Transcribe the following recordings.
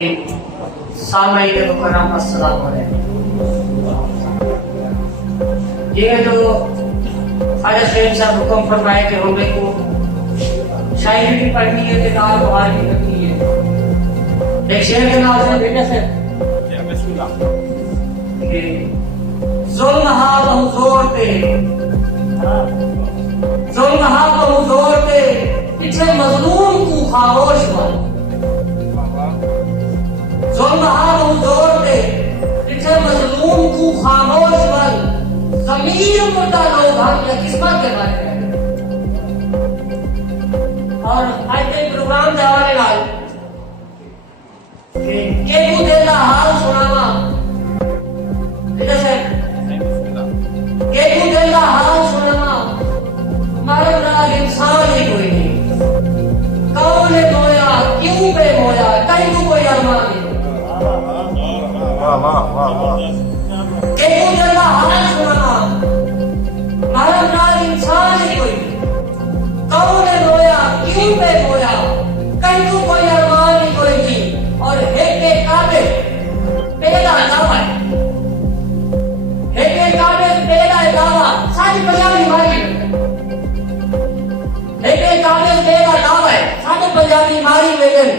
سامعین مکرم السلام علیکم۔ یہ جو خواجہ شریف صاحب حکم فرمائے کہ ہمیں کو شاعری بھی پڑھنی ہے کتاب بہار بھی کرنی ہے، ایک شعر کے نام سے بیٹا سے ظلم ہا بہو زور پہ، ظلم ہا بہو زور پہ پیچھے مظلوم کو خاموش بن، ظلم ہا بہو زور پہ پیچھے مظلوم کو خاموش بن، ضمیر مردہ لوگ ہم یا قسمت کے بارے میں۔ اور آج کے پروگرام کے حوالے لال کہ کو دل کا حال سناوا جیسے کہ کو دل کا حال سناوا مرد راگ انسان ہی کوئی نہیں، کون ہے مویا کیوں بے مویا کہیں کو کوئی ارمان نہیں، کہ کو دل کا حال سناوا مرد راگ انسان ہی کوئی نہیں، کون ہے مویا کیوں بے مویا کہیں کو کوئی ارمان ہی کوئی نہیں۔ اور ایک قابل پیدا دعویٰ ایک قابل پیدا دعویٰ ساری پنجابی ماری ایک قابل پیدا دعویٰ ساری پنجابی ماری ویگن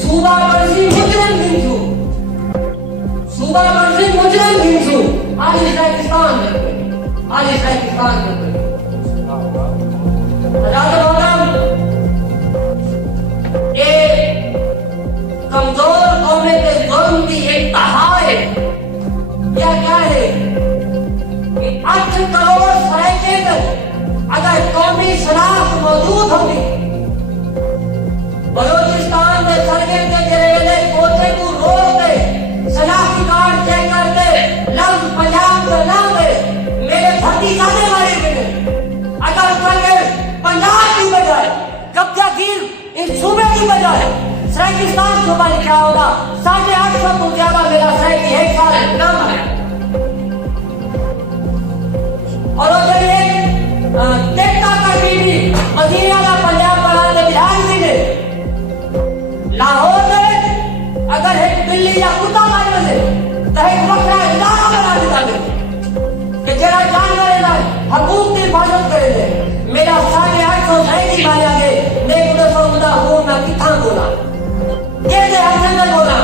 صوبہ مرضی مجرم گنسو صوبہ مرضی مجرم گنسو آج پاکستان میں آج پاکستان میں حضرت محترم یہ کمزور قومیں کے ظلم کی ایک انتہا ہے، کیا ہے کہ 8 کروڑ سرائے اگر قومی شناخت موجود ہوگی بلوچستان میں سڑکیں کے گرے کوچے کو روک دے شناختی کارڈ چیک کر دے لفظ پنجاب کا نام دے میرے دھرتی جانے والے ملے، اگر کل پنجاب کی بجائے قبضہ گیر اس صوبے کی بجائے سرائکستان صوبہ لکھا ہوگا 850 کو زیادہ میرا سرائکی ایک سال نام ہے۔ اور وہ جب ٹیکٹا کا بیوی وزیر اعلیٰ پنجاب بنانے بہار سے لاہور میں اگر ایک بلی یا کتا مارنے سے تو ایک بکرا ادارہ بنا دیتا ہے کہ جرا جانور حقوق کی حفاظت کرے دے، میرا 850 سرائکی ماریا گئے نیک دسو مدہ حقوق میں کتھاں بولا یہ دے حسن میں بولا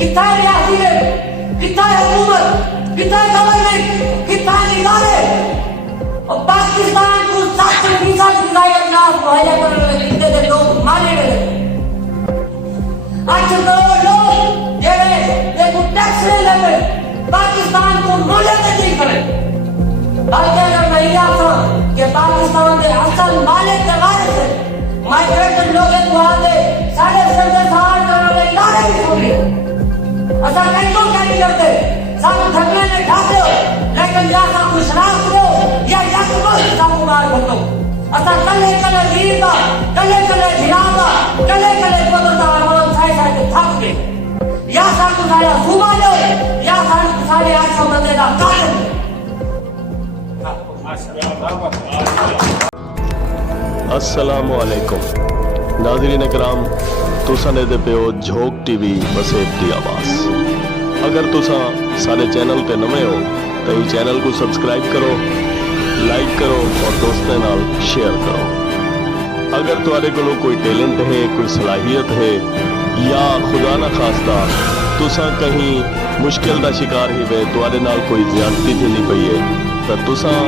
کتھا ریاسی ہے کتھا حکومت کتھا گورنمنٹ کتھا ادارے اور پاکستان کو 7% غذائی اجناس مہیا کرنے والے کتنے دے لوگ مارے گئے 8 کروڑ لوگ جیڑے دیکھو ٹیکس لے لگے پاکستان کو مولے تے نہیں کرے، بلکہ اگر میں یہ آتا کہ پاکستان دے اصل مالک کے وارث ہے مائگریٹڈ لوگیں کو آتے 7.5 سال کرنے والے ادارے بھی کھولے ایسا کہیں تو کیا نہیں کرتے سب دھکنے میں ڈھاتے ہو لیکن یا سب کو شناخت دو یا تو بس سب کو مار کرتا ایسا کلے کلے ویر کا کلے کلے جناب کا کلے کلے قدرتا ارمان سائے سائے کے تھک گئے یا سب کو سارا صوبہ لو یا سب کو سارے 800 بندے کا قاتل السلام علیکم ناظرین اکرام، تساں دے پیو جھوک ٹی وی وسیب دی آواز۔ اگر تساں سارے چینل تے نویں ہو تو یہ چینل کو سبسکرائب کرو، لائک کرو اور دوستاں نال شیئر کرو۔ اگر تہاڈے کولوں کوئی ٹیلنٹ ہے کوئی صلاحیت ہے یا خدا نہ خواستہ تساں کہیں مشکل دا شکار ہوئے تہاڈے نال کوئی زیادتی تھیندی پئی ہے تو تساں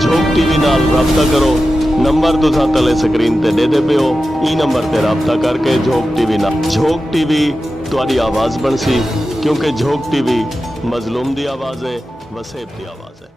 جھوک ٹی وی نال رابطہ کرو، نمبر تساں تلے سکرین تے دے دے پیو، ای نمبر تے رابطہ کر کے جھوک ٹی وی نال جھوک ٹی وی تہاڈی آواز بن سی، کیونکہ جھوک ٹی وی مظلوم دی آواز ہے، وسیب دی آواز ہے۔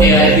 AIB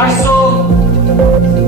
800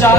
4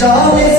40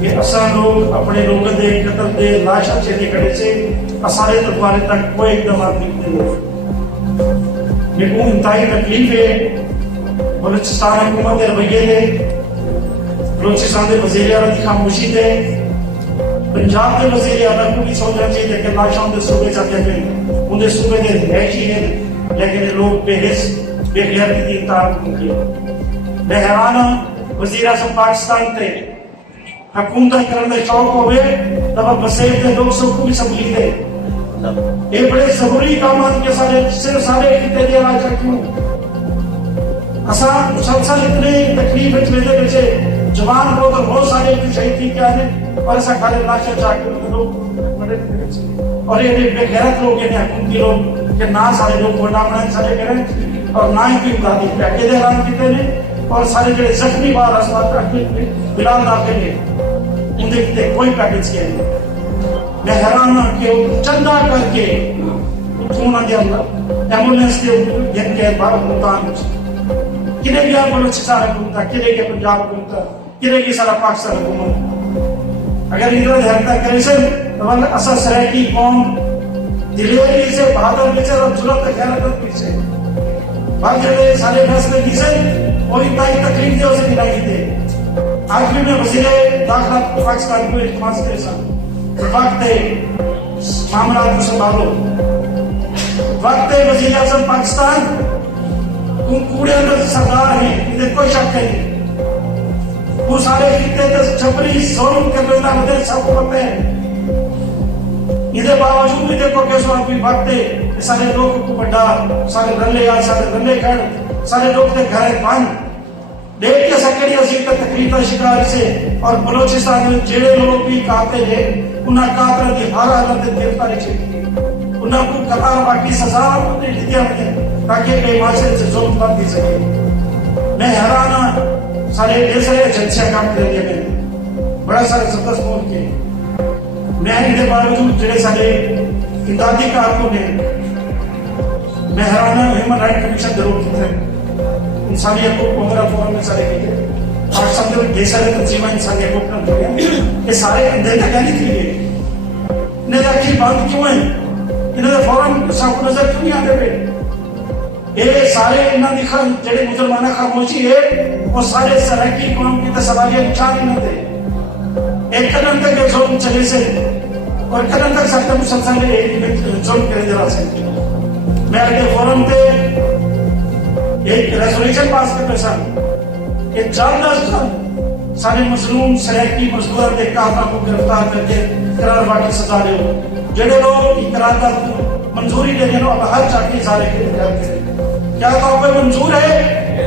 کہ اساں لوگ اپنے لوگوں کے قتل کے لاشاں چیزیں کھڑے سے اسارے دربارے تک کوئی اقدامات نہیں کرتے میرے کو انتہائی تکلیف ہے بلوچستان حکومت کے رویے نے بلوچستان کے وزیر اعلیٰ کی خاموشی تھے پنجاب کے وزیر اعلیٰ کو بھی سوچنا چاہیے کہ لاشاں کے صوبے چاہتے ہیں ان کے صوبے کے رہائشی ہیں لیکن لوگ بے حس بے غیرتی کی اطاعت کی میں حیران ہوں وزیر اعظم پاکستان تھے حکومت کرنے شوق ہوئے تب بسیر کے لوگ سب کو بھی سمجھی دے یہ بڑے ضروری کامات کے صرف سارے خطے دے راج کیوں اساں مسلسل اتنے تکلیف میں بچے جوان کو تو بہت سارے شہید کی کیا ہے اور ایسا کھالے لاشا چاہ کے لوگ بڑے اور یہ بے غیرت لوگ ہیں حکومتی لوگ کہ نہ سارے لوگ ووٹاں بنائیں سارے کریں اور نہ ہی کوئی امدادی پیکیج اعلان کیتے ہیں اور سارے جڑے زخمی بار اسپتال بلال داخل ہیں ان کے کوئی پیکیج کیا نہیں میں حیران ہوں کہ چندہ کر کے انہوں نے ایمبولینس کے جن کے ملتان کنے گیا بلوچستان حکومت کنے گیا پنجاب حکومت کنے گیا سارا پاکستان حکومت اگر ادھر دھیرتا کرے سے تو اصل سرائکی قوم دلیری سے بہادر سے اور جرات خیرت سے بعد جڑے سارے فیصلے کی سے اور انتہائی تکلیف دے اسے دلائی تھے آخری میں وزیر داخلہ پاکستان کو التماس کرے سن وقت معاملات کو سنبھالو وقت وزیر اعظم پاکستان تم کوڑے اندر سردار ہیں ادھر کوئی شک نہیں وہ سارے خطے تے چھپری ظلم کے بنا بدل سب کو پتہ ہے ادھر باوجود بھی دیکھو کیسو کوئی وقت ہے سارے لوگ کو بڑا سارے رلے آ سارے رلے کھڑ سارے لوگ تے گھر بند دیکھ کے سکڑی عظیم کا تکلیف کا شکار سے اور بلوچستان میں جڑے لوگ بھی قاتل ہیں انہاں قاتل کی ہر حالت گرفتاری چاہیے انہاں کو قطار باقی سزا دیا ملے تاکہ بے معاشرے سے ظلم بند دی سکے میں حیران ہوں سارے ایسے ایجنسیاں کام کر دیا میں بڑا سارے زبردست مول کے میں ان باوجود جڑے سارے امدادی کارکن ہیں میں حیران ہوں ہیومن رائٹ کمیشن ضرور کی تھے انسانی حقوق عمرہ فورم میں سارے کی تھے پاکستان کے ڈھیر سارے تنظیمیں انسانی حقوق نہ دیا یہ سارے اندر تک نہیں تھی گئے انہیں آخر بند کیوں ہیں انہیں فورم سب کو نظر کیوں نہیں آتے پہ یہ سارے انہوں نے جڑے مسلمانہ خاموشی ہے وہ سارے سرائکی قوم کی سوالیہ نشان ہی نہ دے ایک قدم تک یہ ظلم چلے سے اور قدم تک سکتا مسلسل ظلم کرے جرا سے میں اگلے فورم پہ ایک ریزولوشن پاس کرتے سن کہ 4-10 سارے مظلوم سرائکی مزدوروں کے کارکنوں کو گرفتار کر کے قرار باقی سزا دے جڑے لوگ قرارداد منظوری دے دیں اب ہر چاہتی سارے کے انتظار کریں کیا تو کوئی منظور ہے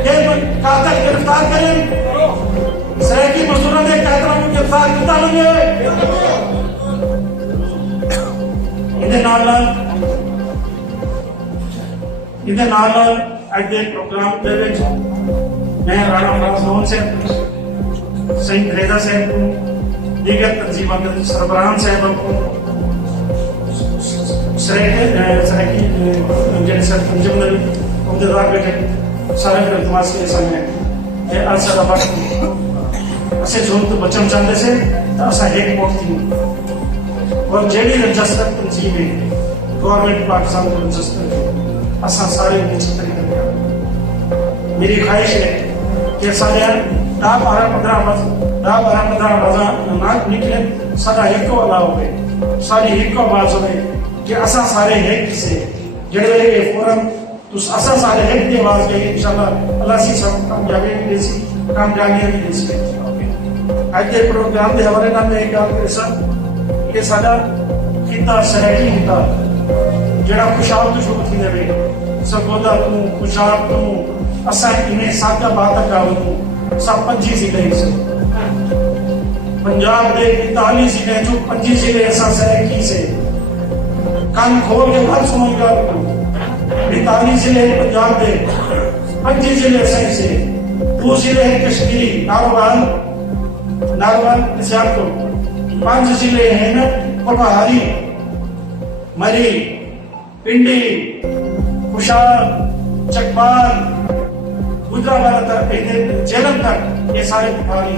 کہ قاتل گرفتار کریں سرائکی مزدوروں کے قاتلوں کو گرفتار کرتا لیں گے اندے نال اج دے پروگرام دے وچ میں رانا فراز نون سے سید ریزا صاحب کو دیگر تنظیموں کے سربراہان صاحب کو سرائکی جن سر تنظیم نے عہدیدار بیٹھے سارے کو التماس کے سامنے ہے عرصہ دا وقت اسے ظلم تو بچن چاہتے سے تو اسا ایک وقت تھی اور جیڑی رجسٹر تنظیم ہے گورنمنٹ پاکستان کو رجسٹر اسا سارے مچتر کر میری خواہش ہے کہ سارے 10-12-15 نہ نکلے سارا ایک کو ادا ہوئے ساری ایک کو آواز ہوئے کہ اسا سارے ایک سے جڑے یہ فورم تو اسا سارے ایک کی آواز گئی انشاءاللہ اللہ سی سب کامیابی بھی دے سی کامیابی بھی دے سی آج کے پروگرام کے حوالے نام میں ایک گل کرے سن کہ سارا خطہ سرائکی خطہ جڑا خوشحال تو شروع تھی دے سگودا تو خوشحال تو اسا انہیں ساتھ بات کراو سب 25 ضلع سے پنجاب دے 41 ضلع جو 25 ضلع ایسا سرائکی سے کان کھول کے بات سنو گا 42 ضلع پنجاب دے 25 ضلع ایسا سے وہ ضلع ہے کشمیری ناروال سیاپور 5 ضلع ہیں نا پٹوہاری مری پنڈی خوشحال چکبال گجرا والا تک جیلم تک یہ سارے patwari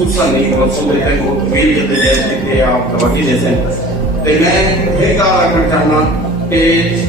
Susani, consulente con video che ha trovato sempre. Per me è cara per tornare e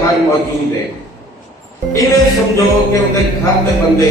ਘਰ ਮੌਜੂਦ ਹੈ ਇਹ ਸਮਝੋ ਕਿ ਉਹਦੇ ਘਰ ਦੇ ਬੰਦੇ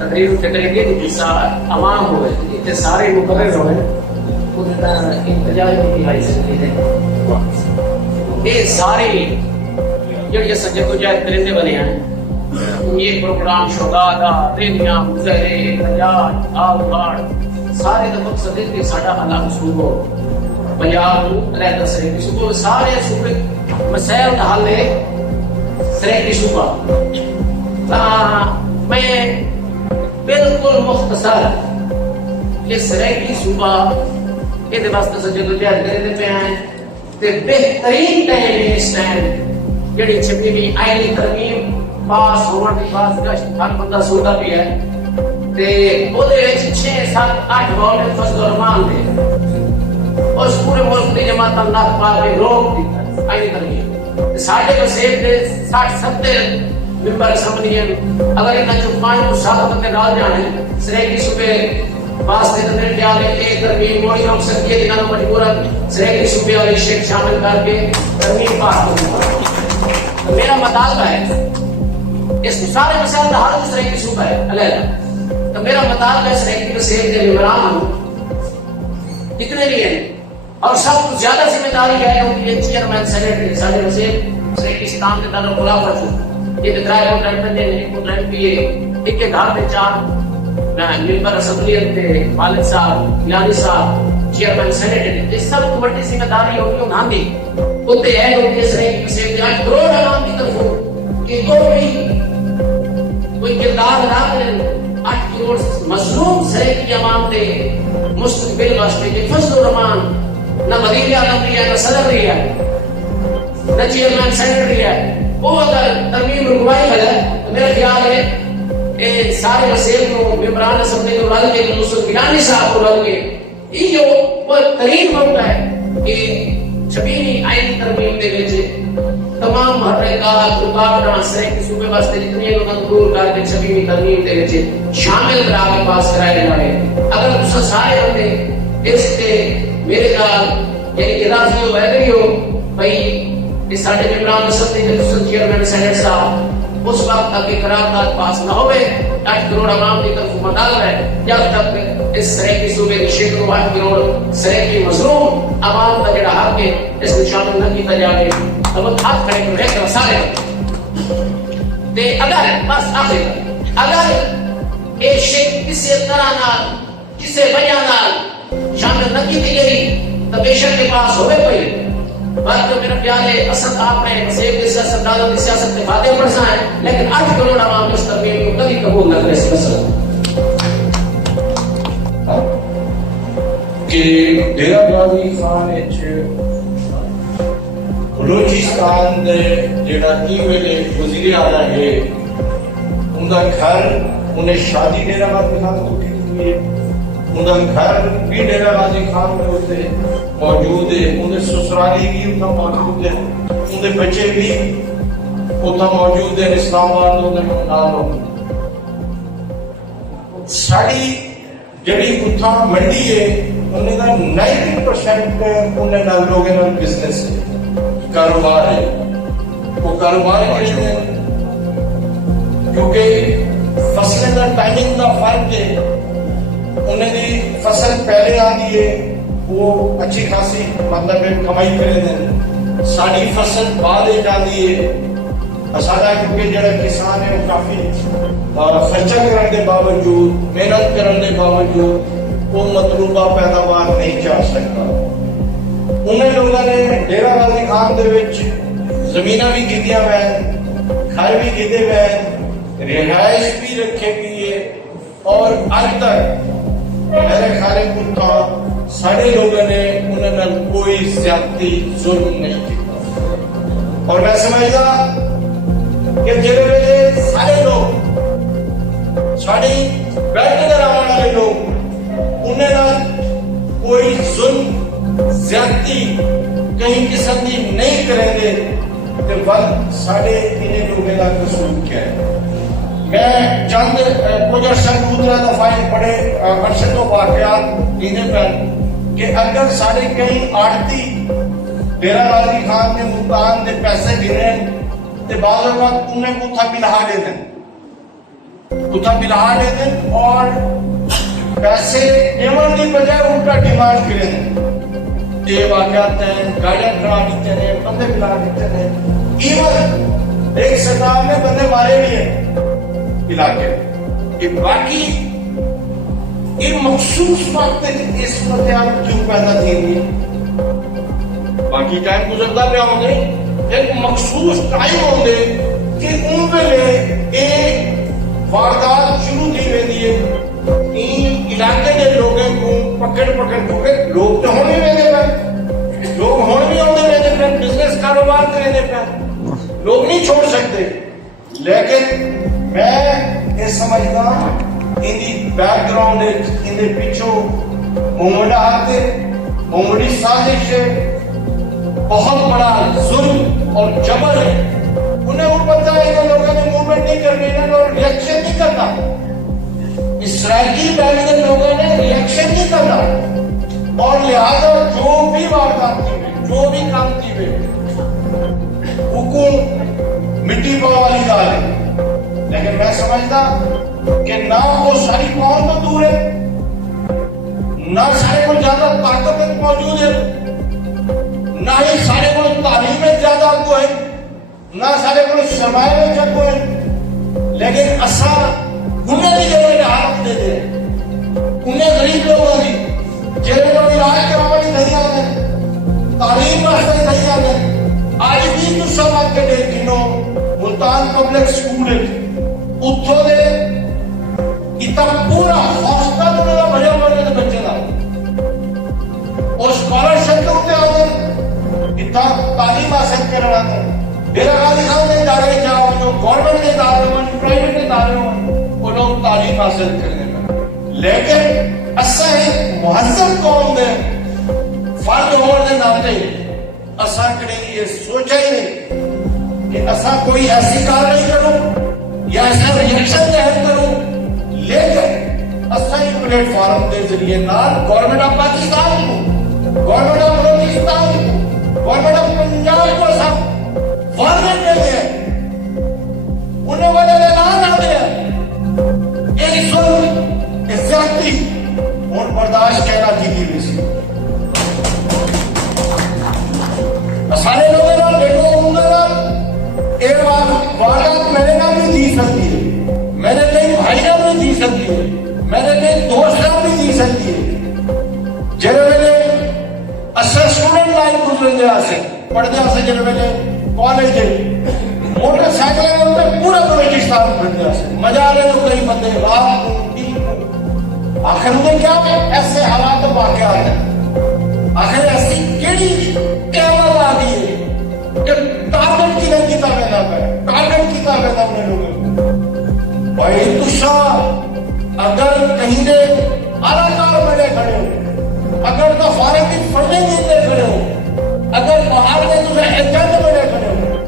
تقریر کریں گے جس عوام ہوئے اتنے سارے مقرر ہوئے انہیں انتجاج کی حائی سکتی ہے یہ ساری جڑی سجے کو جائے کرنے والے ہیں یہ پروگرام شہداء ریلیاں مظاہرے احتجاج آل باڑ سارے کا مقصد ہے کہ ساڈا الگ صوبہ پنجاب علیحدہ سرحدی صوبہ سارے صوبے مسائل کا حل ہے سرحدی صوبہ میں بالکل مختصر یہ سرحدی صوبہ یہ واسطے سجے تو جہد کرتے پہ ہیں تے بہترین ٹائم اس ٹائم جڑی 26ویں آئینی ترمیم پاس ہونے کی پاس گشت ہر بندہ سوچتا بھی ہے تے وہ دے وچ 6 7 8 بول فضل الرحمان دے اس پورے ملک دی جماعت اللہ پا کے روک دی آئینی ترمیم ساڈے وسیب دے 60 70 ممبر اسمبلی ہیں اگر انہیں جو 5 7 بندے ڈال جانے سرحدی صوبے واسطے اندر ڈالے ایک ترمیم موڑی ہم سکتی ہے جنہوں مجبورت سرحدی صوبے والے شیخ شامل کر کے ترمیم پاس کرنا میرا مطالبہ ہے اس سارے مسائل کا حل سرحدی صوبہ ہے علیحدہ تو میرا مطالبہ ہے سرحدی وسیب کے ممبران ہوں جتنے بھی ہیں اور سب کو زیادہ ذمہ داری ہے ان کے چیئرمین سیکرٹری سارے وسیب سرحدی اسلام کے تعلق خلاف رکھوں یہ دکھائے کو ٹائم دے نہیں کو ٹائم بھی ایک گھر پہ 4 ممبر اسمبلیت تے والد صاحب یعنی صاحب چیئرمین سیکرٹری اس سب کو بڑی ذمہ داری ہوگی انہاں دی اوتے ہے لوگ اس رہے سے 8 کروڑ عوام کی طرف کہ کوئی کردار ادا کریں 8 کروڑ مظلوم سرے کی عوام دے مستقبل واسطے کہ فضل الرحمان نہ وزیر اعظم ہے نہ صدر ہے نہ چیئرمین سیکرٹری ہے وہ اگر ترمیم رکوائی ہے تو میرا خیال ہے کہ سارے وسیل کو ممبران اسمبلی کو رل کے دوسرے گیلانی صاحب کو رل کے یہ جو وہ ترین موقع ہے کہ 26ویں آئینی ترمیم دے وچ تمام محرکات رکاوٹاں سرحدی صوبے واسطے جتنی لوگ دور کر کے 26ویں ترمیم دے وچ شامل کرا کے پاس کرائے جانے اگر تساں سارے بندے اس تے میرے نال یعنی راضی ہو ویدری ہو بھائی اس ساڑھے ممبران اسمبلی کے دوسرے چیئرمین سینٹ صاحب اس وقت تک قرارداد پاس نہ ہوئے 8 کروڑ عوام کی طرف مطالبہ ہے جب تک اس سرحدی صوبے کے شیخ کو 8 کروڑ سرحدی مظلوم عوام کا جڑا حق ہے اس میں شامل نہ کیتا جائے تو وہ ہاتھ کھڑے کو رہ کر سارے تے اگر بس آخر اگر ایک شیخ کسی طرح نال کسی وجہ نال شامل نہ کیتی گئی تو بے شک کے پاس ہوئے کوئی بات تو میرا خیال ہے اصل آپ نے مسیب کی سیاست ڈالوں کی سیاست کے فاتح پڑھنا ہے لیکن 8 کروڑ عوام اس ترمیم کو کبھی قبول نہ کرے اس مسئلہ کہ ڈیرہ غازی خان بلوچستان دے جڑا ٹی ویلے وزیر اعلیٰ ہے ان کا گھر انہیں شادی ڈیرہ غازی خان کو کی ہے ان کا گھر بھی ڈیرہ غازی خان میں ہوتے موجود ہے انہیں سسرالی بھی اتنا موجود ہے انہیں بچے بھی اتنا موجود ہے اسلام آباد نال ساری جڑی اتنا منڈی ہے انہیں کا 90% انہیں نال لوگوں نال بزنس ہے کاروبار ہے وہ کاروبار کہتے ہیں کیونکہ فصلیں کا ٹائمنگ کا فرق ہے انہیں دی فصل پہلے آتی ہے وہ اچھی خاصی مطلب کمائی کرے دیں ساری فصل بعد جاتی ہے سارا کیونکہ جڑا کسان ہے وہ کافی خرچہ کرنے کے باوجود محنت کرنے کے باوجود وہ مطلوبہ پیداوار نہیں چاہ سکتا انہیں لوگوں نے ڈیرہ غازی خان دے وچ زمیناں بھی کیتیاں ہوئے گھر بھی کیتے ہوئے رہائش بھی رکھے گئی ہے اور آج تک میرے خیال کتا سارے لوگوں نے انہوں نے کوئی زیادتی ظلم نہیں کیا اور میں سمجھتا کہ جڑے ویلے سارے لوگ ساری بیٹھ کر آنے والے لوگ انہیں نہ کوئی ظلم زیادتی کہیں قسم کی نہیں کریں گے کہ وقت ساڑھے انہیں لوگوں کا قصور کیا ہے. میں چند کچھ عرصہ دوسرا دفعہ بڑے عرصے تو واقعات انہیں پر کہ اگر سارے کئی آڑتی ڈیرہ غازی خان کے ملتان کے پیسے گرے تو بعض اوقات انہیں کتھا بلہا لے دیں اور پیسے دیوان کی بجائے ان کا ڈیمانڈ کرے دیں. یہ واقعات ہیں, گاڑیاں کھڑا دیتے ہیں, بندے بلا دیتے ہیں. ایون ایک سرکار نے بندے مارے بھی ہیں علاقے. کہ باقی یہ مخصوص وقت اس صورتحال کیوں پیدا تھی گئی؟ باقی ٹائم گزرتا پہ ہوں گے, ایک مخصوص ٹائم ہوں گے کہ ان ویلے ایک واردات شروع تھی رہی ہے. ان علاقے کے لوگوں کو پکڑ کے لوگ تو ہونے رہتے پہ, لوگ ہونے بھی ہونے رہتے پہ, بزنس کاروبار کرنے پہ لوگ نہیں چھوڑ سکتے. لیکن میں یہ سمجھتا ان دی بیک گراؤنڈ ان دے پیچھو مومنڈا ہاتھ مومنڈی سازش ہے, بہت بڑا ظلم اور جبر ہے. انہیں وہ پتہ ہے کہ لوگوں نے موومنٹ نہیں کرنی, انہیں ریئیکشن نہیں کرنا. اسرائیلی بینک کے لوگوں نے ریئیکشن نہیں کرنا اور لہذا جو بھی واردات کی ہوئی, جو بھی کام کی ہوئی, حکومت مٹی پاؤ والی دال ہے. لیکن میں سمجھتا کہ نہ وہ ساری قوم تو دور ہے, نہ سارے کو زیادہ طاقت موجود ہے, نہ ہی سارے کو تعلیم میں زیادہ کو ہے, نہ سارے کو سرمایہ میں جب کو ہے. لیکن اصا انہیں بھی جگہ حالت دے دے, انہیں غریب لوگوں کی جنہیں لوگ علاج کروانے نہیں آتے, تعلیم واسطے نہیں آتے. آج بھی تو سب آپ کے دیکھ جنہوں ملتان پبلک سکول ہے اتھو دے اتنا پورا حوصلہ تو میرا بھجا مرنے دے بچے دا اور اسکالرشپ کے ہوتے آتے اتنا تعلیم حاصل کرنا آتے. ڈیرہ غازی خان نے ادارے جاؤ, جو گورنمنٹ کے ادارے ہوں, پرائیویٹ کے ادارے ہوں, وہ لوگ تعلیم حاصل کرنے میں. لیکن اسا ایک مہذب قوم دے فرد ہونے دے ناطے اسا کڑے یہ سوچا ہی نہیں کہ اسا کوئی ایسی کارروائی کروں یا ایسا ریئیکشن ظاہر کروں. لیکن اسا ہی پلیٹ فارم دے ذریعے نال گورنمنٹ آف پاکستان کو, گورنمنٹ آف بلوچستان کو, گورنمنٹ آف پنجاب کو سب وارننگ دیتے ہیں, انہیں وجہ دے نام آتے ہیں. ایک ظلم ایک زیادتی اور برداشت کہنا جیتی بھی سی. سارے لوگوں نے بیٹھو ہوں گا ایک واردات میرے نام بھی دی سکتی ہے, میرے کئی بھائی نام بھی دی سکتی ہے, میرے کئی دوست نام بھی دی سکتی ہے. جنہوں نے اصل اسٹوڈنٹ لائف گزرے دیا سے پڑھتے سے جنہوں نے کالج موٹر سائیکل میں پورا بلوچستان پڑھتے سے مزہ آ رہے تو کئی بندے رات کو آخر میں کیا ایسے حالات واقعات ہیں. آخر ایسی کیڑی قیامت آ گئی ہے کہ ٹارگٹ کی نہیں کیتا رہنا پہ, ٹارگٹ کیتا رہنا انہیں لوگوں. بھائی تشا اگر کہیں دے اعلیٰ بڑے کھڑے ہو, اگر تو فارغ کی فنڈنگ دیتے کھڑے ہو, اگر باہر میں تجھے ایجنٹ بڑے کھڑے ہو,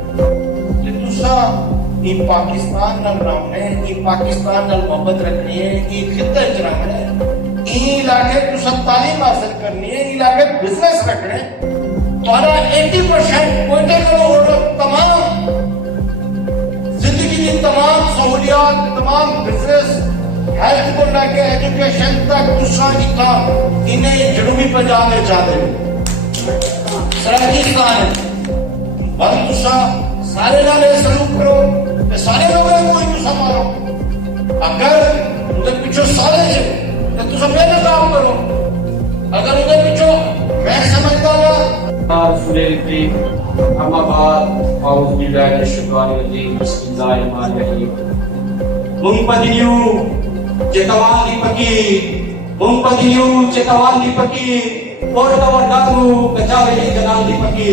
کہ تشا یہ پاکستان نال رہنے, یہ پاکستان نال محبت رکھنی ہے, یہ خطہ چلانا ہے, یہ علاقے تشا تعلیم حاصل کرنی ہے, یہ علاقے بزنس رکھنے, تمہارا 80% کوئٹے کرو تمام زندگی کی تمام سہولیات, تمام بزنس, ہیلتھ کو لے کے ایجوکیشن تک دوسرا جتنا انہیں جنوبی پنجاب میں چاہتے ہیں سراجستان ہے. بس دوسرا سارے نالے سلوک کرو, سارے لوگوں کو دوسرا مارو. اگر انہیں پیچھو سارے سے تو دوسرا میرے کام کرو, اگر انہیں پیچھو میں سمجھتا ہوں اما بعد اعوذ باللہ من الشیطان الرجیم بسم اللہ الرحمن الرحیم. Mumpadiyu cekawan dipaki, mumpadiyu cekawan dipaki, portawan daru kecawe jangan dipaki.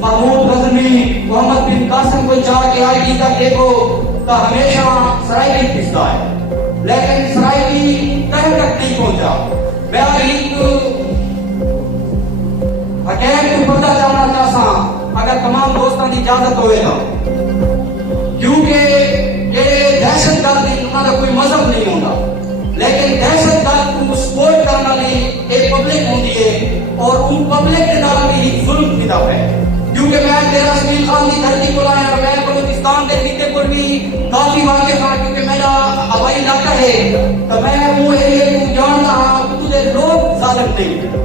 Mahmood Ghaznavi محمد بن قاسم کو جا کے آئی ڈی تک دیکھو تو ہمیشہ سرائیکی پستا ہے، لیکن سرائیکی کہیں تک نہیں پہنچا۔ میں ایک حکیم کو پتہ جانا چاہتا اگر تمام دوستوں کی اجازت ہوئے گا، کیونکہ یہ دہشت گرد انہوں کا کوئی مذہب نہیں ہوتا، لیکن دہشت گرد کو سپورٹ کرنا نہیں ایک پبلک ہوتی ہے، اور ان پبلک کے نام بھی ظلم کی طرف ہے۔ کیونکہ میں تیرا سمیل خان کی دھرتی کو لایا اور میں بلوچستان کے خطے پر بھی کافی واقف ہوں، کیونکہ میرا ہوائی علاقہ ہے تو میں وہ ایریے کو جان رہا ہوں کہ تجھے لوگ ظالم نہیں،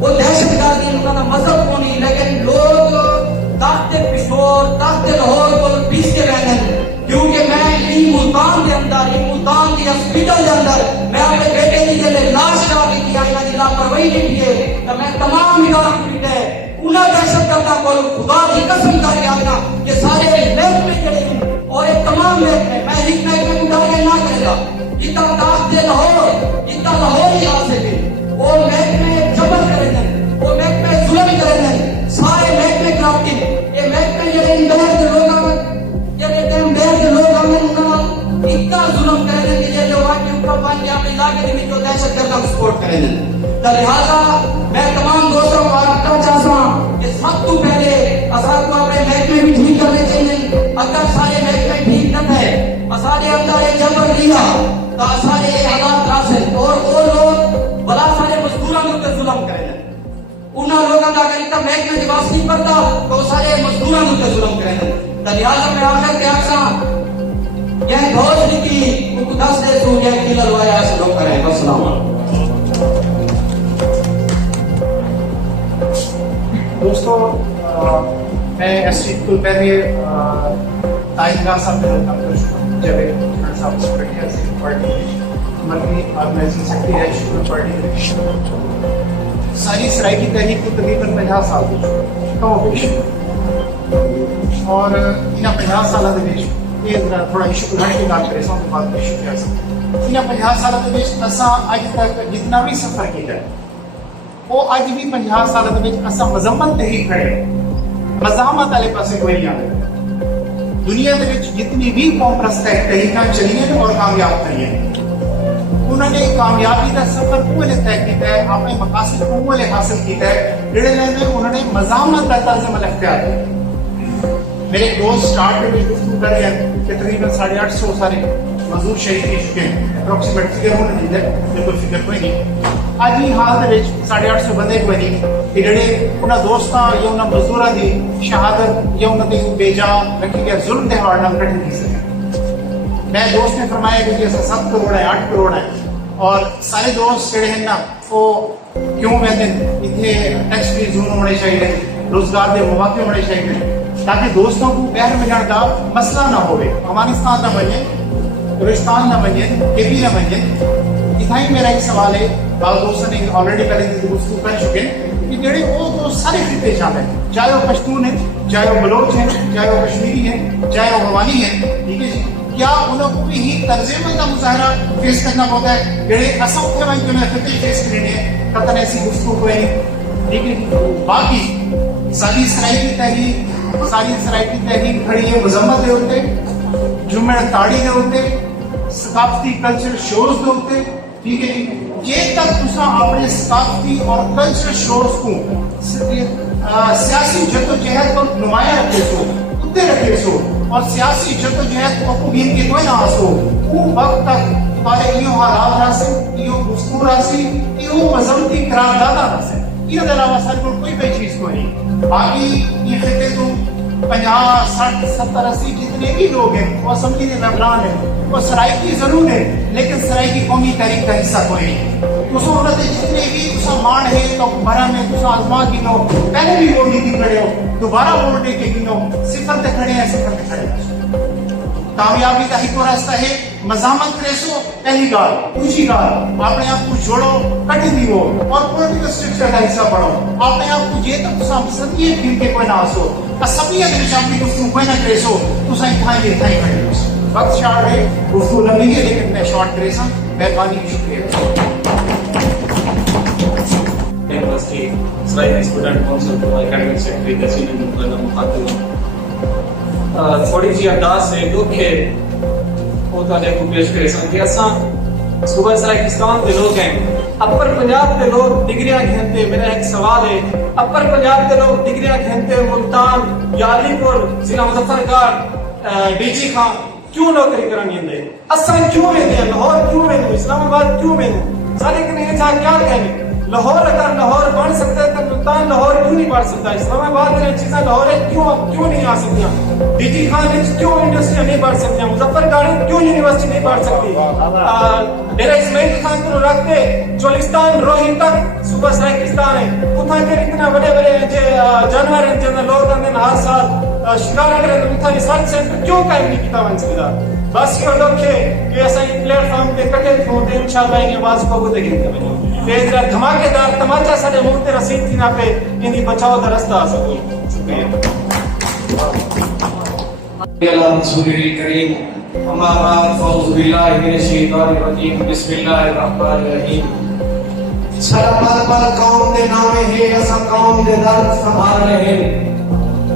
وہ دہشت گردی انہوں کا مذہب کو نہیں، لیکن لوگ تاخت پشور تاخت لاہور کو پیستے رہتے ہیں۔ کیونکہ میں ملتان کے اندر ملتان کی ہاسپٹل کے اندر میں اپنے بیٹے کی جلے لاش لا کے کیا ہے لاپرواہی نہیں ہے تو میں تمام نگاہ پیٹ ہے انہیں دہشت کرتا کو خدا کی قسم کر کے آنا یہ سارے محکمے میں چڑے ہیں اور ایک تمام محکمے میں ایک محکمے کو ڈالے نہ کرے گا جتنا تاخت لاہور جتنا لاہور ہی حاصل ہے وہ محکمے جبر کرے گا وہ محکمے ظلم کرے گا سارے محکمے کرافٹنگ یہ محکمے جڑے اندر کے لوگ اتنا ظلم کریں گے کہ یہ لوگ آگے اوپر پانی آپ علاقے میں جو دہشت گردوں کو سپورٹ کریں گے۔ لہذا میں تمام دوستوں کو آگاہ چاہتا ہوں کہ سب تو پہلے اساتذہ کو اپنے محکمے بھی ٹھیک کرنے چاہیے۔ اگر سارے محکمے ٹھیک نہ ہے اساتذہ اندر یہ جبر دیا تو اساتذہ یہ حالات راسل اور وہ لوگ بلا سارے مزدوروں کے ظلم کریں گے۔ انہوں لوگوں کا اگر اتنا محکمے کی بات نہیں کرتا تو سارے مزدوروں کے ظلم کریں گے۔ لہذا میں آخر کے آخر یہ دوست کی مقدس دے تو یہ کھیل لوایا سے لوگ کریں۔ السلام علیکم دوستو، میں ایس ٹی اسکول پہلے تائجگاہ صاحب میں ہوتا ہوں جب صاحب سیکرٹری سے پارٹی مرمی آرگنائزنگ سیکرٹری ہے شکر پارٹی ساری سرائی کی تحریک کو تقریباً 50 سال ہو چکے کم و بیش اور انہیں 50 سالہ کے یہ تھوڑا ایشو کو ہٹ کے کام کرے سو کے بعد ایشو کیا سکتے انہیں 50 سالہ کے اصا اج تک جتنا بھی سفر کیا ہے وہ اج بھی 50 سالہ کے اصا مذمت تے ہی کھڑے مزاحمت والے پاسے کوئی نہیں آتا۔ دنیا کے جتنی بھی قوم پرست تحریکاں چلی ہیں اور کامیاب کری ہیں انہوں نے کامیابی کا سفر وہ طے کیا ہے اپنے مقاصد کو وہ حاصل کیا ہے جڑے لینے انہوں نے مزاحمت کا طرز عمل اختیار کیا۔ میرے دوست سٹارٹ میں گفتگو کر رہے ہیں کہ تقریباً 850 سارے مزدور شہید ہو چکے ہیں، اپروکسیمیٹ فگر ہونا نہیں ہے کوئی فگر کوئی نہیں۔ اج ہی حال کے 850 بندے کوئی نہیں کہ جڑے انہوں دوستاں یا انہوں مزدوراں دی شہادت یا انہوں نے بے جا رکھی گیا ظلم کے حوالے نہ کھڑے نہیں سکے۔ میں دوست نے فرمایا کہ جیسا 7 کروڑ ہے 8 کروڑ ہے اور سارے دوست جڑے ہیں نا وہ کیوں کہتے ہیں اتنے ٹیکس فری زون ہونے چاہیے، روزگار کے مواقع ہونے چاہیے تاکہ دوستوں کو باہر ملنے کا مسئلہ نہ ہوئے، افغانستان نہ بنے، بلوچستان نہ بنے، کیپی نہ بنے۔ اتنا ہی میرا ایک سوال ہے، بعض دوستوں نے آلریڈی پہلے گفتگو کر چکے کہ جڑے وہ سارے خطے شامل ہیں، چاہے وہ پشتون ہیں، چاہے وہ بلوچ ہیں، چاہے وہ کشمیری ہیں، چاہے وہ حوانی ہیں، ٹھیک ہے جی، کیا انہوں کو بھی ہی طرز عمل کا مظاہرہ فیس کرنا ہوتا ہے جڑے اصل اتنے بھائی جو خطے فیس کرنے ہیں قطن ایسی گفتگو کوئی نہیں، ٹھیک ہے۔ باقی ساری سرائی کی تحریک ساری سرائی کی تحریک کھڑی ہے مذمت دے ہوتے جمعہ تاڑی دے ہوتے ثقافتی کلچر شوز دے ہوتے، ٹھیک ہے جی۔ یہ تک تسا اپنے ثقافتی اور کلچر شوز کو سیاسی جدوجہد کو نمایاں رکھے سو اتنے رکھے سو اور سیاسی جدوجہد کو قبیل کے کوئی نہ آسو وہ وقت تک تارے ایو حالات راسے ایو گفتگو راسے ایو مذہبی قراردادہ راسے یہ علاوہ سر کو کوئی بھی چیز کو نہیں۔ باقی یہ خطے تو 50 60 70 80 جتنے بھی لوگ ہیں وہ اسمبلی کے ممبران ہیں وہ سرائیکی ضرور ہے لیکن سرائیکی قومی تحریک کا حصہ کوئی نہیں۔ اس عورت جتنے بھی اسا مان ہے تو بارہ میں تسا آزما گنو پہلے بھی ووٹ نہیں کھڑے ہو دوبارہ ووٹ دے کے گنو صفر تے کھڑے ہیں صفر تے کھڑے ہیں۔ کامیابی کا ایک راستہ ہے مزاحمت کرے سو پہلی گال دوسری گال اپنے آپ کو جوڑو کٹ دیو اور پولیٹیکل اسٹرکچر کا حصہ بڑھو اپنے آپ کو یہ تک تسا سدیے پھر کے کوئی نہ آسو اسبیت کے شامل گفتگو کوئی نہ کرے سو تسا اتھائی دے اتھائی کھڑے ہو۔ وقت شارٹ ہے گفتگو لمبی ہے لیکن میں شارٹ کرے سا مہربانی شکریہ۔ یونیورسٹی اسرائیلی اسٹوڈنٹ کونسل کو اکیڈمک سیکرٹری تحصیل مخاطب تھوڑی جی انداز سے دکھ ہے وہ تعلق کو پیش کرے سن کہ اساں صوبہ سرائیکستان کے لوگ ہیں اپر پنجاب کے لوگ ڈگریاں گھنتے. میرا ایک سوال ہے اپر پنجاب کے لوگ ڈگریاں گھنتے ملتان یا علی پور ضلع مظفرگڑھ ڈی جی خان کیوں نوکری کرانی ہے اساں کیوں ویندے لاہور کیوں ویندے اسلام آباد کیوں ویندے سارے کنے کیا کہنے لاہور اگر لاہور بن سکتا ہے تو ملتان لاہور کیوں نہیں بن سکتا اسلام آباد میں چیزیں لاہور کیوں نہیں آ سکتی ڈی جی خان کیوں انڈسٹری نہیں بڑھ سکتی مظفر گڑھ کیوں یونیورسٹی نہیں بڑھ سکتی میرا اسماعیل خان کو رکھتے چولستان روہی تک صوبہ سرائیکستان ہے اتنا کے اتنا بڑے بڑے جانور ہیں جن لوگ ہر سال شکار کریں اتنا ریسرچ سینٹر کیوں قائم نہیں کیتا بن سکتا بس یہ لوگ کہ ایسا ہی پلیٹ فارم پہ کٹے ہوتے انشاءاللہ ان آواز کو وہ دیکھیں گے دھماکے دار تماچا سارے ملک رسید تھی نہ پہ انہیں بچاؤ کا رستہ آ سکو. شکریہ. رسول کریم اما بعد فاعوذ باللہ من الشیطان الرجیم بسم اللہ الرحمن الرحیم. سلامت پر قوم دے نامے ہے اسا قوم دے درد سنبھال رہے ہیں.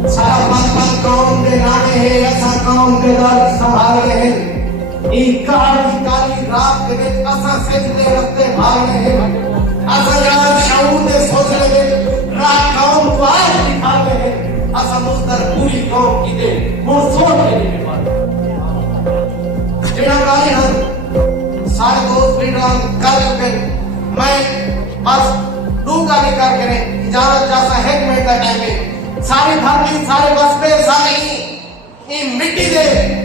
سلامت پر قوم دے نامے ہے اسا قوم دے درد سنبھال رہے ہیں. ایک کالی رات کے وچ اسا سجدے رستے بھاگ رہے ہیں. اسا جان شعور دے سوچ رہے ہیں راہ قوم کو آج دکھا رہے ہیں. اسا مستر پوری قوم کی دے منہ سوچ رہے ہیں. جنہاں گالی ہم سارے دوست لیڈران کر چکے میں بس دو گالی کر کے اجازت جیسا ایک منٹ کا ٹائم ہے. ساری دھرتی سارے بستے سارے مٹی دے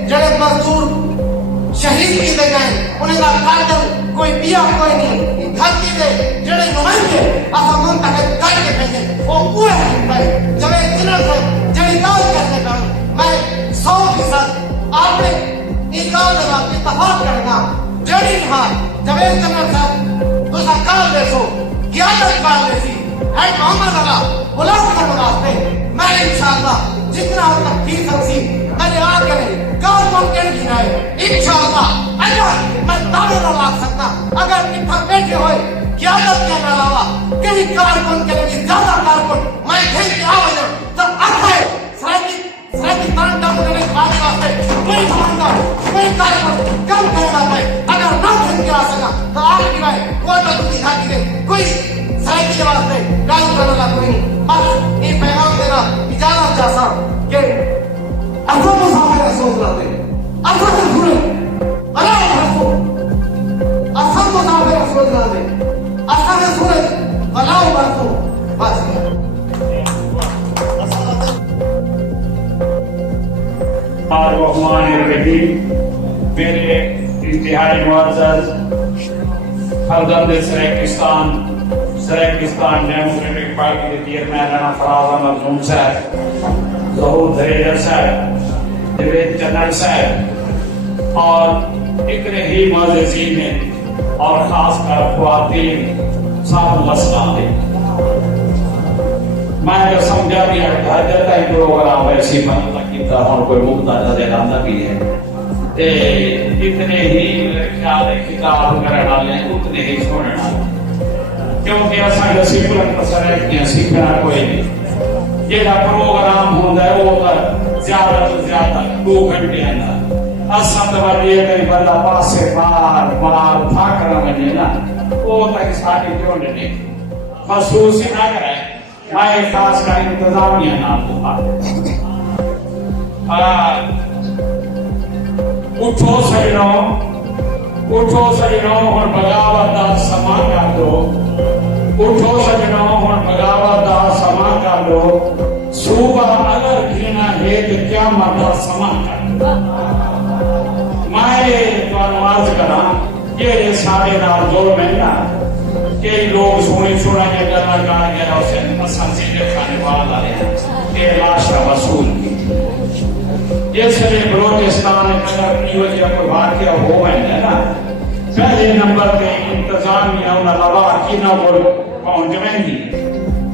جڑے مزدور شہید کی دے گئے انہیں کا قاتل کوئی پیا کوئی نہیں. دھرتی دے جڑے نمائندے اسا منتخب کر کے بھیجے وہ پورے ہیں جب ایک جنرل سے جڑی کال کرنے کا میں 100% آپ نے ایکال لگا اتفاق کرنا جڑی نہار جب ایک جنرل سے دوسرا کال دے سو قیادت کال دے سی ہے محمد اللہ بلند کرنے واسطے میں انشاءاللہ جتنا حد تک کی سکسی میں آ کرے کال ممکن کی رہے انشاءاللہ اگر میں دعوے نہ لاکھ سکتا اگر اتنا بیٹھے ہوئے قیادت کے علاوہ کہیں کارکن کے لیے زیادہ کارکن میں کہیں کے آوے تو اکھے سرائیکی ترن ڈاؤن کرنے کے بعد واسطے کوئی خاندان کوئی کارکن کم کرنا ہے اگر نہ کہیں کے آ سکا تو آپ کی بھائی کوئی نہ دوسری دھاکی دے کوئی سرائیکی کے واسطے کام کرنے کا کوئی نہیں. بس یہ پیغام دینا اجازت چاہتا کہ اصل مسافر رسول رہتے اصل رسول اللہ رسول اصل مسافر رسول رہتے اصل رسول اللہ رسول بس. الرحمن الرحیم. میرے انتہائی معزز فرزند سرائیکستان ڈیموکریٹک پارٹی کے چیئرمین رانا فراز احمد زون صاحب ظہور دریجر صاحب جوید جنرل صاحب اور اکرے ہی معززین نے اور خاص کر خواتین صاحب الاسلام نے میں جو سمجھا بھی حاجت ہے پروگرام ایسی بننا کیتا اور کوئی مقتدہ دلانا بھی ہے تے اتنے ہی خیال کتاب کرنے والے اتنے ہی سننے والے کیونکہ ایسا ڈسپلن پسند ہے سیکھنا کوئی نہیں. یہ پروگرام ہوتا ہے وہ زیادہ تو زیادہ 2 گھنٹے اندر اصل توجہ کہیں بندہ پاسے بار بار تھاکنا بنے نا وہ تک ساری کیوں نہیں محسوس ہی نہ کرے. میں خاص کا انتظامیہ نام کو اٹھو سجنوں اور بغاوت دا سما کر دو. اٹھو سجنوں اور بغاوت دا سما کر دو. صوبہ اگر گھنا ہے تو کیا مدد سما کر دو. میں تو نماز کرا یہ سارے نال زور میں نا کئی لوگ سونی سونا یہ کرنا کہا گیا اسے پسند سیدھے کھانے والا رہے کہ لاشا وصول کی اس لیے بلوچستان اگر کی وجہ کوئی واقعہ ہو ہے نا پہلے نمبر پہ انتظامیہ انہوں لوا کی نہ پہنچ میں گی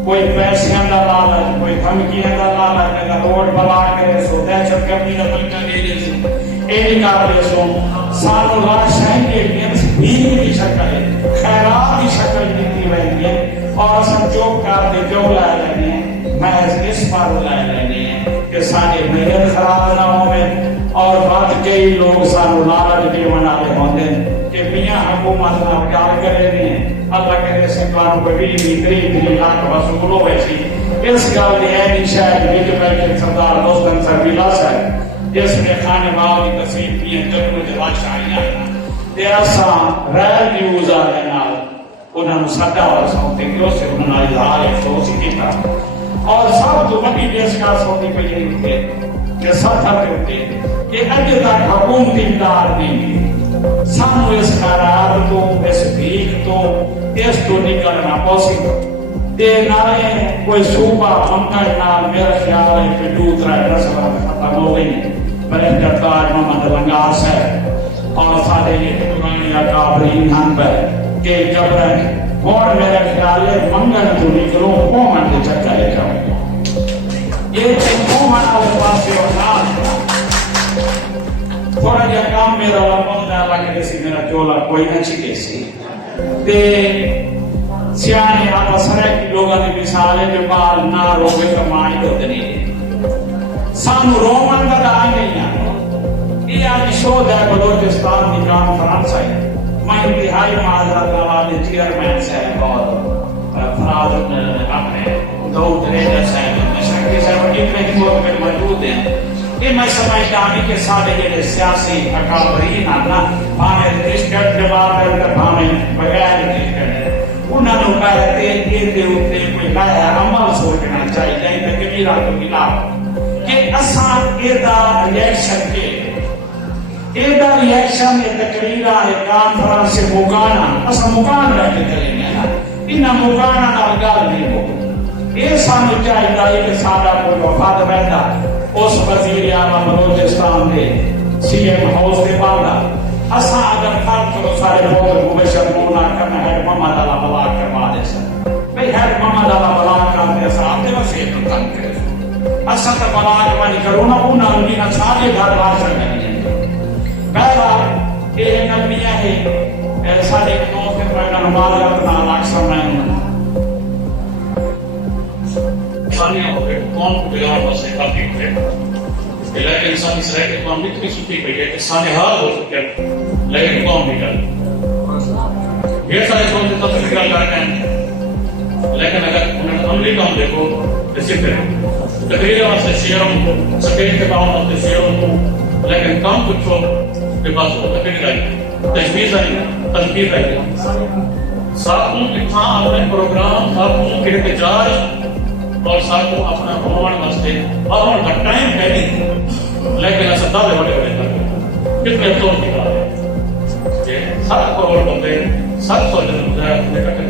کوئی پیسیاں دا لالچ کوئی دھمکیاں دا لالچ اگر روڈ بلا کرے سو دہشت گردی کا بلکہ دے دے سی ایک قابل سو سانو لاشاہیں کے گیمز بھی کی شکل ہے خیرات کی شکل دیتی ہوئی ہے اور سنجوگ کر دے جو لائے لینے ہیں محض اس پر لائے لینے ہیں کہ سارے نیت خراب نہ ہوئے اور بات کئی لوگ سانو لالچ بھی منا لے ہوندے کہ میاں حکومت نہ پیار کرے نہیں اللہ کرے سکانوں کو بھی تری لاکھ وصول ہوئے سی اس گل دی ہے شاید وچ بیٹھے سردار دوستن سربیلا صاحب جس میں خانے ماں کی تصویر بھی جنگل دے بادشاہیاں تے اساں ریل نیوز والے نال انہاں نوں سدا اور سونتے کہ اس انہاں نال اظہار افسوس کیتا اور سب تو بڑی پیشکش ہوتی پئی ہے کہ سفر ہوتے کہ اج تک حکومتی امداد نہیں ملی سانو اس خراب تو اس بھیک تو اس تو نکلنا پاسبل تے نالے کوئی صوبہ منگل نال میرا خیال ہے کہ 2-3 رسماں ختم ہو گئی بلند تاج محمد لنگار صاحب اور سارے یہ پرانے اکابرین ہم پر کہ جبرن اور میرا خیال ہے منگل تو نکلوں قومن کے چکر جاؤں یہ قومن والے پاسے اور نال تھوڑا جا کام میرا لمبا اللہ کے سی میرا چولا کوئی نہ چکے سی تے سیانے آپ سرک لوگوں نے مثال ہے جو بال نہ روگے کمائی ہوتے نہیں سانو رومن کا دائیں نہیں آتا یہ آج شود ہے بلوچستان کی کانفرنس ہے میں انتہائی معذرت والے چیئرمین صاحب اور فراز اپنے دو ریڈر صاحب مشرقی صاحب جتنے ہی موقع موجود ہیں یہ میں سمجھتا ہوں کہ سارے جڑے سیاسی اکابرین آنا بھاویں ڈسٹرکٹ ڈپارٹمنٹ بھاویں بغیر ڈسٹرکٹ انہوں نے کہتے ہیں کہ دے اوپر کوئی نیا عمل سوچنا چاہیے کہ کبیرہ تو خلاف کہ اساں ایدا ریئیکشن کے ایدا ریئیکشن یہ تقریرہ ہے کانفرنس سے مکانا اساں مکان رہ کے کریں گے نا انہاں مکانا نال گل نہیں ہو یہ سانو چاہیے کہ سارا کوئی وفاد رہتا اس وزیر اعلیٰ بلوچستان دے سی ایم ہاؤس دے بالا اساں اگر خرچ کرو سارے لوگ مبشر مونا کرنا ہے محمد اللہ بلا کروا دے سر بھئی ہے محمد اللہ بلا کر دے سر آپ دے وسیع تو تنگ کرے اساں تو بلا جوانی کرو نا انہاں انہاں سارے گھر باشر کریں بہرحال یہ نمیہ ہے سارے نو کے پرگن معذرت نال اکثر میں انسانیاں ہو گئے قوم کو بگاڑ بسے کافی ہوئے لیکن انسان اس رہے کہ قوم اتنی سکتی پئی ہے کہ سانے حال ہو چکے لیکن قوم نہیں کر یہ سارے قوم جتنا تو فکر کر رہے ہیں لیکن اگر انہیں عملی کام دیکھو جیسے پھر تقریر واسطے شیئروں کو سکیج کے کام واسطے شیئروں کو لیکن کام پوچھو کہ بس وہ تقریر آئی تجویز آئی تنقید آئی ساتھوں کے تھا اپنے پروگرام ساتھوں کے احتجاج اور ساتھوں اپنا ہومن واسطے اور کا ٹائم پہلی تھی لیکن ایسا دعوے بڑے بڑے کر کتنے افسوس نکال رہے کہ 7 کروڑ بندے 700 جن مظاہرے اپنے کٹے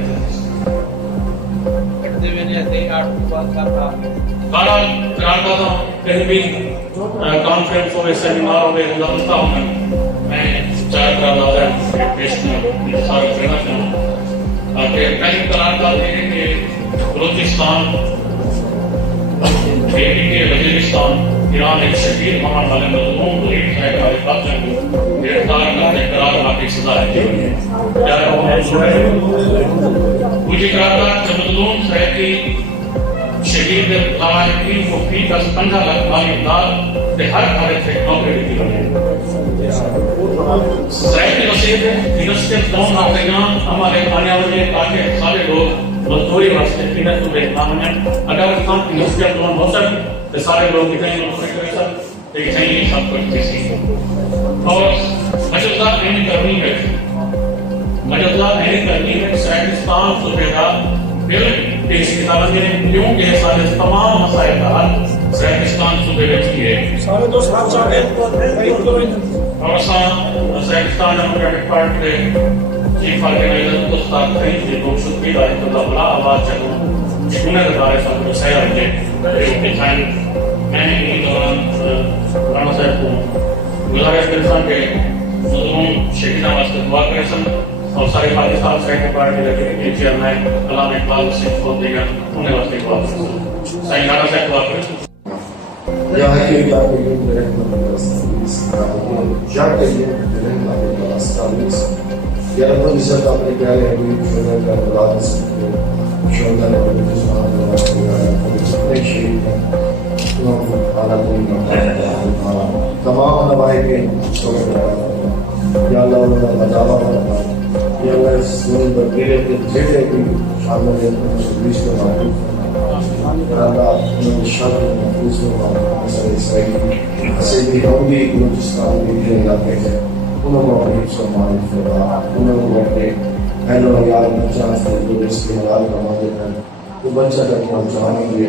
قرار داتا ہوں کہیں بھی کانفرنس ہوئے سیمینار ہوئے گزارتا ہوں میں چاہے قرار داتا ہے پیش میں انتصار کرنا چاہوں کہ کہیں قرار داتے ہیں کہ بلوچستان کے وزیرستان ایران ایک شدید حمل والے مظلوم غریب صاحب والے قاتل کو گرفتار کرنے قرار کی سزا ہے مجھے قرارداد کہ مظلوم صاحب کی شہید قائدین کو فی 10-15 لاکھ مالی امداد سے ہر خارج سے نوکری دی گئی صاحب کی وصیت ہے یونیورسٹی ڈاؤن آفریقان ہمارے آنے والے تاکہ سارے لوگ مزدوری واسطے فیڈر تو ایک نام ہے اگر کام کی نسبت ڈاؤن ہو سکے تو سارے لوگ کتنے نوکری کرے سکتے لیکن صحیح سب کچھ کسی اور مجلسہ نہیں کرنی ہے مجلسہ نہیں کرنی ہے سائنسدان صوبے کا بل پیش کیا لگے کیونکہ سارے تمام مسائل کا حل سائنسدان صوبے میں ہے سارے تو صاحب اور سائنسدان ڈیموکریٹک پارٹی کے چیف آرگنائزر استاد فرید جی کو شکریہ دائیں تو بلا آواز چاہوں انہیں بتارے سب کو سیاح رکھے کہ ٹائم میں انہی دوران رانا صاحب کو گزارش کرسان کے مظلوم شہیدہ واسطے دعا کرسان اور سارے پاکستان سائنس پارٹی کے چیئرمین علامہ اقبال سنگھ کو دیگر انہیں واسطے دعا کرسان سائن رانا صاحب دعا کرسان یا حقیقی آگے یہ میرے مدرس جا کے یہ میرے مدرس یا رب العزت اپنے پیارے حبیب شہداء کا بلاد سکتے شہداء اور جتنے شہید ہیں تمام نوائے کے یا اللہ انہیں بچاوا کرنا یا اللہ اس زمین پر میرے کے بیٹے بھی شامل ہیں تجویز کو محفوظ کرنا یا اللہ انہیں شر محفوظ کرنا مثلا اسرائیل حسیبی ہوگی بلوچستان کے جو علاقے ہیں انہوں کو اپنی حفظ و معرف کرنا انہوں کو اپنے اہل و عیال بچہ سے جو اس کے حلال کما دیتا ہے وہ بچہ تک پہنچانے کے لیے